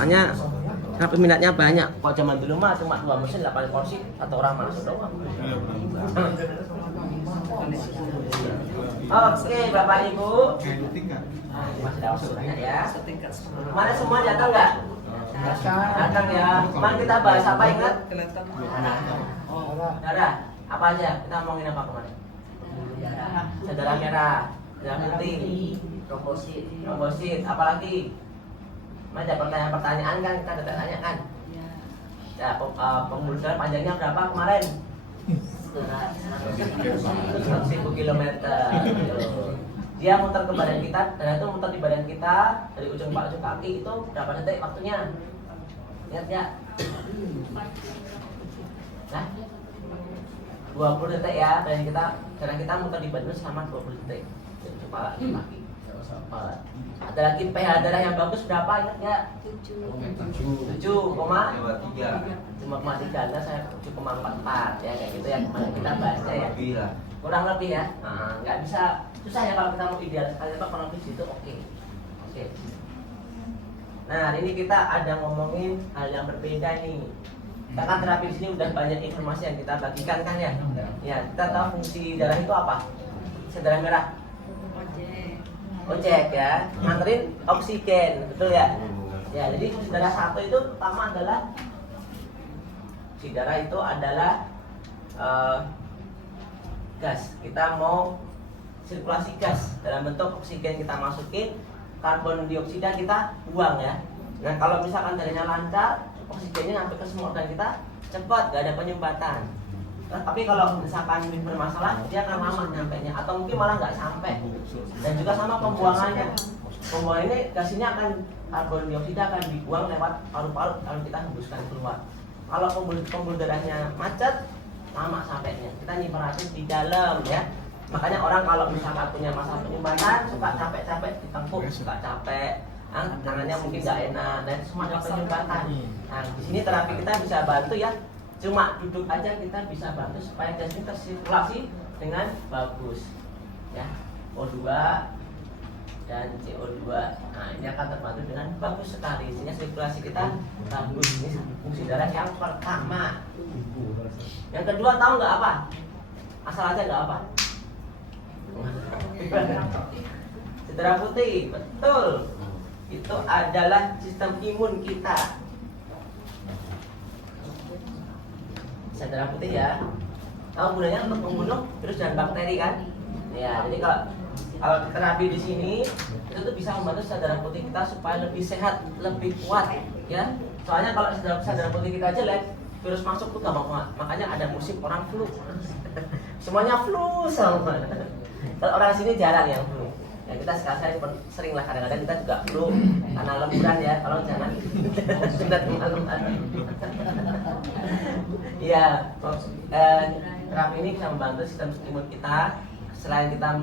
Soalnya karena peminatnya banyak. Kalau zaman dulu mah cuma 2 mesin 8 porsi, 1 orang masuk doang. Oke, Bapak Ibu. Masih ada waktunya ya. Mana semua datang nggak? Datang ya. Kemarin kita bahas apa ingat? Darah. Apa aja? Kita ngomongin apa kemarin? Darah merah, darah putih, trombosit, apalagi? Ada pertanyaan-pertanyaan kan, kita ada tanya kan? Ya, pembuluh darah panjangnya berapa kemarin? 100.000 km. Dia muter ke badan kita, dan itu muter di badan kita dari ujung kaki itu berapa detik waktunya? Ingat nggak? Nah, 20 detik ya, dan kita muter di badan selama 20 detik. Dari kepala ke kaki. Ada lagi pH darah yang bagus berapa, ingat nggak? 7,3. Nah, saya 7,44 ya, kayak gitu ya. Kemarin kita bahasnya ya. Kurang lebih ya. Nggak bisa, susah ya kalau kita mau ideal sekali, apa kurang lebih situ oke. Nah, hari ini kita ada ngomongin hal yang berbeda nih. Kita kan terapi di sini udah banyak informasi yang kita bagikan kan ya. Ya, kita tahu fungsi darah itu apa? Darah merah. Ojek ya, nganterin oksigen, betul ya? Ya, jadi fungsi darah satu itu pertama adalah fungsi darah itu adalah gas. Kita mau sirkulasi gas dalam bentuk oksigen kita masukin, karbon dioksida kita buang ya. Nah, kalau misalkan darahnya lancar, oksigennya sampai ke semua organ kita cepat, gak ada penyumbatan. Nah, tapi kalau misalkan bermasalah, dia akan lama nyampainya, atau mungkin malah nggak sampai. Dan juga sama pembuangannya. Pembuangan ini gas ini karbon dioksida akan dibuang lewat paru-paru kalau kita hembuskan keluar. Kalau pembuluh darahnya macet, lama sampainya. Kita nyimpan di dalam ya. Makanya orang kalau misalkan punya masalah penyumbatan, suka capek-capek ditengkuk, suka capek, tangannya mungkin nggak enak, dan semuanya penyumbatan. Nah, di sini terapi kita bisa bantu ya. Cuma duduk aja kita bisa bantu supaya gas ini tersirkulasi dengan bagus ya. O2 dan CO2, nah ini akan terbantu dengan bagus sekali, sehingga sirkulasi kita bagus. Ini fungsi darah yang pertama. Yang kedua tahu nggak apa? Asal aja nggak apa? Darah putih, betul. Itu adalah sistem imun kita. Darah putih ya, tahu gunanya untuk membunuh virus dan bakteri kan? Ya, jadi kalau terapi di sini itu tuh bisa membantu darah putih kita supaya lebih sehat, lebih kuat ya. Soalnya kalau darah putih kita jelek, virus masuk tuh gampang banget. Makanya ada musim orang flu. Semuanya flu sama. Kalau orang sini jarang yang flu. Ya, kita sekali sering lah, kadang-kadang kita juga flu karena lemburan ya. Kalau jangan sunat malam-malam. Ya, terapi ini bisa membantu sistem imun kita. Selain kita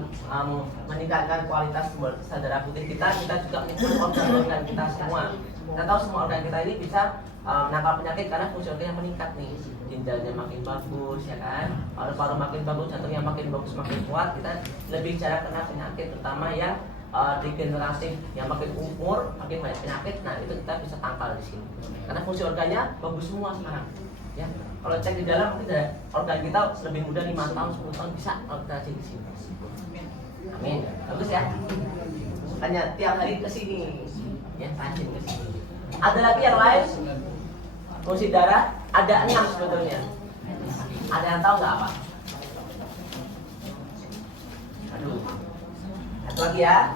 meningkatkan kualitas darah putih kita juga meningkatkan organ-organ kita semua. Kita tahu semua organ kita ini bisa menangkal penyakit karena fungsi organ yang meningkat nih. Ginjalnya makin bagus ya kan, paru-paru makin bagus, jantungnya makin bagus, makin kuat. Kita lebih jarang kena penyakit, terutama yang degeneratif, yang makin umur makin banyak penyakit. Nah, itu kita bisa tangkal di sini karena fungsi organnya bagus semua sekarang ya. Kalau cek di dalam mungkin organ kita lebih muda 5 tahun, 10 tahun bisa kalau kita cek di sini. Amin. Bagus ya. Hanya tiap hari ke sini ya, rajin ke sini. Ada lagi yang lain? Fungsi darah ada 6 sebetulnya. Ada yang tahu nggak apa? Aduh. Satu lagi ya.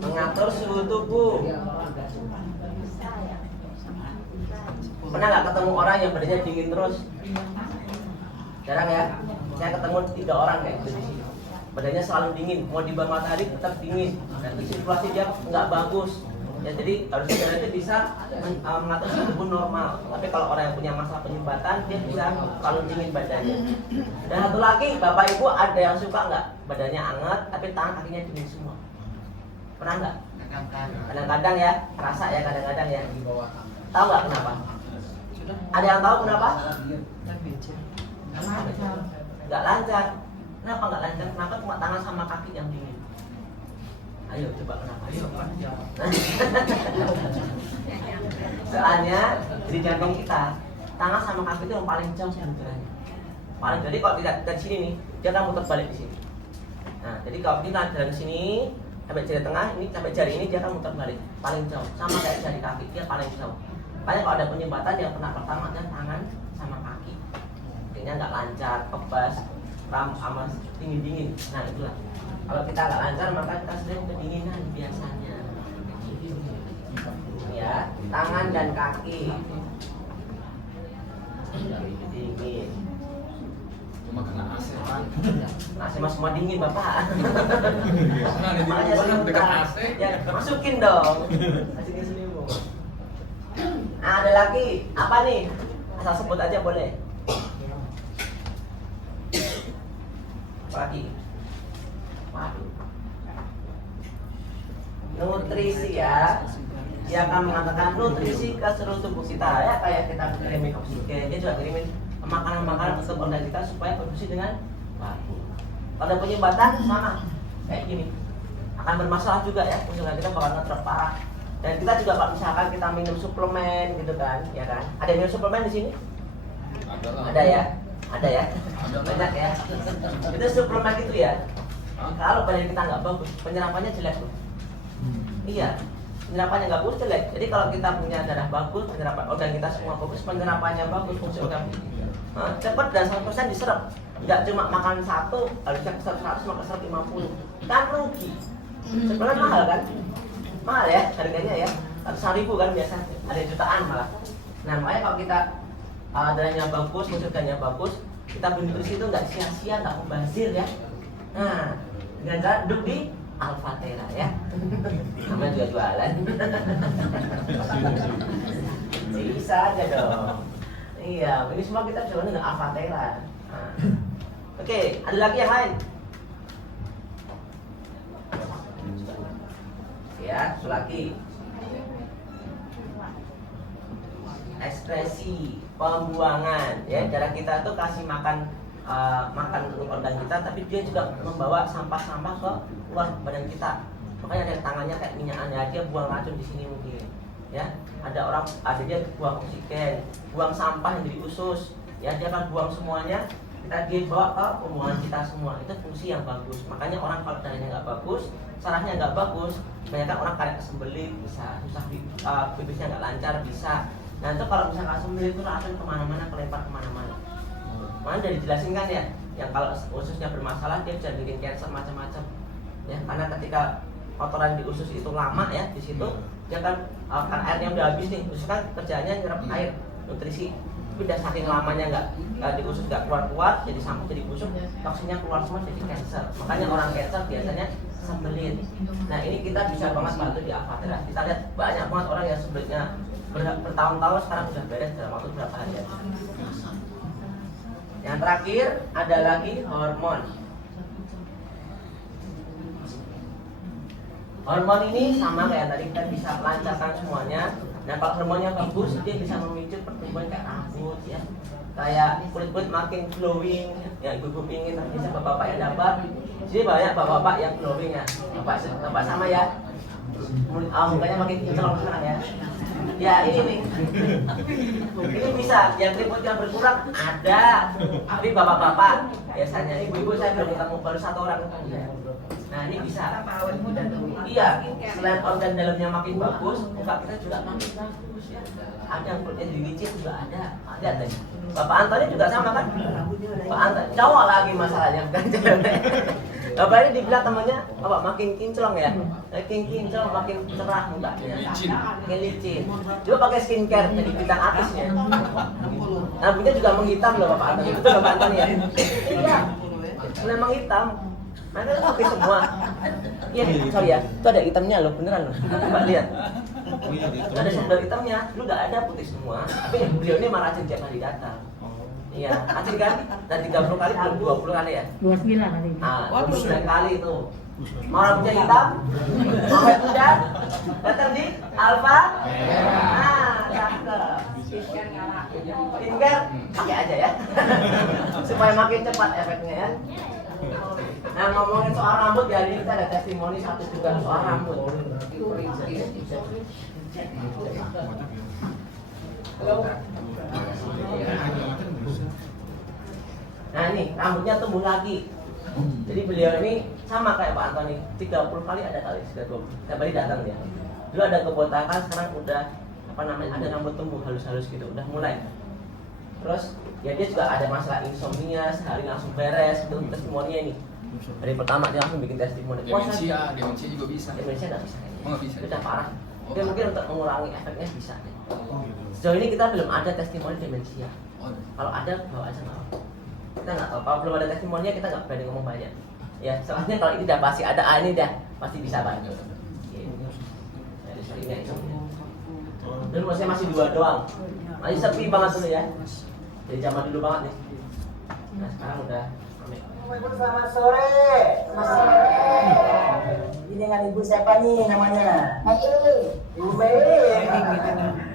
Mengatur suhu tubuh. Pernah nggak ketemu orang yang badannya dingin terus? Jarang ya. Saya ketemu 3 orang kayak gitu di sini. Badannya selalu dingin, mau di bawah matahari tetap dingin. Dan sirkulasi dia nggak bagus. Ya, jadi harusnya darah itu bisa mengatur suhu tubuh normal. Tapi kalau orang yang punya masalah penyumbatan, dia bisa selalu dingin badannya. Dan satu lagi, Bapak Ibu ada yang suka nggak badannya hangat tapi tangan kakinya dingin semua? Pernah nggak? Kadang-kadang ya, rasa ya kadang-kadang ya. Tahu nggak kenapa? Ada yang tahu kenapa? Nggak lancar. Kenapa nggak lancar? Kenapa cuma tangan sama kaki yang dingin? Ayo coba kenapa? Soalnya di jantung kita tangan sama kaki itu yang paling jauh sebenarnya. Paling jadi kalau tidak dari sini nih, dia akan muter balik di sini. Nah, jadi kalau kita jalan ke sini sampai jari tengah ini sampai jari ini dia akan muter balik paling jauh, sama kayak jari kaki dia paling jauh. Makanya kalau ada penyumbatan yang pernah pertama kan tangan sama kaki, artinya nggak lancar, kebas, ram sama dingin. Nah itulah. Kalau kita nggak lancar maka kita sering kedinginan biasanya. Ya, tangan dan kaki dingin. Cuma kena AC kan? AC mah semua dingin bapak. Makanya Makanya dekat AC. ya masukin dong. Masukin selimut. Nah, ada lagi apa nih? Asal sebut aja boleh. Apa lagi? Waduh. Nutrisi ya. Dia akan mengatakan nutrisi ke seluruh tubuh kita ya, kayak kita kirimin oksigen, dia juga kirimin makanan-makanan untuk organ kita supaya produksi dengan bagus. Pada penyumbatan sama kayak gini akan bermasalah juga ya, fungsi kita bakal ngedrop parah. Dan kita juga kalau misalkan kita minum suplemen gitu kan, ya kan? Ada yang minum suplemen di sini? Ada ya? Ada ya? Banyak ya? Itu suplemen itu ya. Kalau badan kita nggak bagus, penyerapannya jelek tuh. Iya. Penyerapannya nggak bagus jelek. Jadi kalau kita punya darah bagus, penyerapan organ kita semua bagus, penyerapannya bagus, fungsi organ cepat dan 100% diserap. Nggak cuma makan satu, harusnya serap 100 makan 150, kan rugi. Sebenarnya mahal kan? Mahal ya harganya ya, 100.000 kan biasa, ada jutaan malah. Nah makanya kalau kita darahnya bagus, fungsi organnya bagus, kita bernutrisi itu nggak sia-sia, nggak membazir ya. Nah dengan cara duduk di Alfatera ya, namanya juga jualan. Bisa aja dong. Iya, ini semua kita jualan dengan Alfatera. Nah. Oke, ada lagi yang lain? Ya, satu lagi. Ekspresi pembuangan ya, cara kita tuh kasih makan untuk organ kita, tapi dia juga membawa sampah-sampah ke luar badan kita. Makanya ada tangannya kayak minyakan ya, dia buang racun di sini mungkin. Ya, ada dia buang oksigen, buang sampah yang jadi usus. Ya, dia akan buang semuanya. Dia bawa ke pembuangan kita semua. Itu fungsi yang bagus. Makanya orang kalau darahnya nggak bagus, sarafnya nggak bagus, banyak orang kayak kesembelit bisa, susah bibirnya nggak lancar bisa. Nah itu kalau misalnya kesembelit itu racun kemana-mana, kelempar kemana-mana. Makanya udah dijelasin kan ya, yang kalau ususnya bermasalah dia bisa bikin cancer macam-macam. Ya, karena ketika kotoran di usus itu lama ya di situ, dia kan airnya udah habis nih, usus kan kerjanya nyerap air, nutrisi. Tapi udah saking lamanya nggak di usus nggak keluar, jadi sampah, jadi busuk, toksinnya keluar semua jadi cancer. Makanya orang cancer biasanya sembelit. Nah ini kita bisa banget bantu di Alfatera. Kita lihat banyak banget orang yang sembelitnya bertahun-tahun sekarang sudah beres dalam waktu berapa hari aja. Yang terakhir ada lagi hormon. Hormon ini sama kayak tadi, kita bisa lancarkan semuanya. Nah kalau hormonnya bagus, dia bisa memicu pertumbuhan kayak rambut ya, kayak kulit makin glowing. Ya ibu-ibu pingin bisa bapak-bapak yang dapat. Jadi banyak bapak-bapak yang glowing ya. Bapak sama ya. Mukanya makin kinclong sekarang ya. Ya ini nih. Ini bisa, yang keriputnya berkurang ada. Tapi bapak-bapak biasanya, ibu-ibu saya belum ketemu, baru satu orang ketemu. Nah ini bisa. Iya, selain organ dalamnya makin bagus, muka kita juga makin bagus ya. Ada yang kulitnya jadi licin juga ada. Ada tadi. Bapak Antoni juga sama kan? Pak Antoni cowok lagi masalahnya bukan cewek. Bapak ini dibilang temannya, Bapak makin kinclong ya, makin kinclong, makin cerah mukanya, makin licin. Coba pakai skincare jadi bintang artisnya. Rambutnya juga menghitam loh Bapak Antoni, itu Bapak Antoni ya? Iya, memang hitam. Mana oke semua. Iya, sorry ya, itu ada hitamnya loh, beneran loh. Coba lihat. Ada sumber hitamnya, lu nggak ada putih semua. Tapi beliau ini malah tiap hari datang. Iya, acil kan? Dan 30 kali belum 20 kali ya? 29 nanti. Nah, 29 kali itu. Mau rambutnya hitam? Mau head muda? Datang di Alfa? Nah, cakep. Skincare pakai aja ya. Supaya makin cepat efeknya ya. Nah, ngomongin soal rambut ya, ini kita ada testimoni satu juga soal rambut. Halo. Nah ini rambutnya tumbuh lagi. Jadi beliau ini sama kayak Pak Antoni, 30 kali ada kali, setiap kali datang dia. Dulu ada kebotakan, sekarang udah apa namanya, ada rambut tumbuh halus-halus gitu, udah mulai. Terus ya dia juga ada masalah insomnia, sehari langsung beres, itu testimoninya ini. Dari pertama dia langsung bikin testimoni. Demensia juga bisa. Demensia nggak bisa. Oh, nggak bisa. Itu udah parah. Dia mungkin untuk mengurangi efeknya bisa. Sejauh ini kita belum ada testimoni demensia. Kalau ada bawa aja nggak apa. Kita nggak tahu. Kalau belum ada testimoninya kita nggak berani ngomong banyak. Ya soalnya kalau ini udah pasti ada ini dah pasti bisa bantu. Jadi seringnya itu. Dulu saya masih 2 doang. Masih sepi banget dulu ya. Dari zaman dulu banget nih. Nah sekarang udah rame. Selamat sore. Selamat sore. Ini dengan ibu siapa nih namanya? Ibu Mei.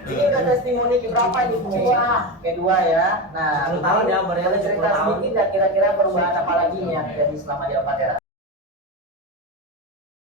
Ini udah testimoni berapa nih Bu? Kedua ya. Nah, 10 tahun ya, umurnya boleh 10 cerita tahun. sedikit ya kira-kira perubahan apa lagi nih yang terjadi selama di Alpatera?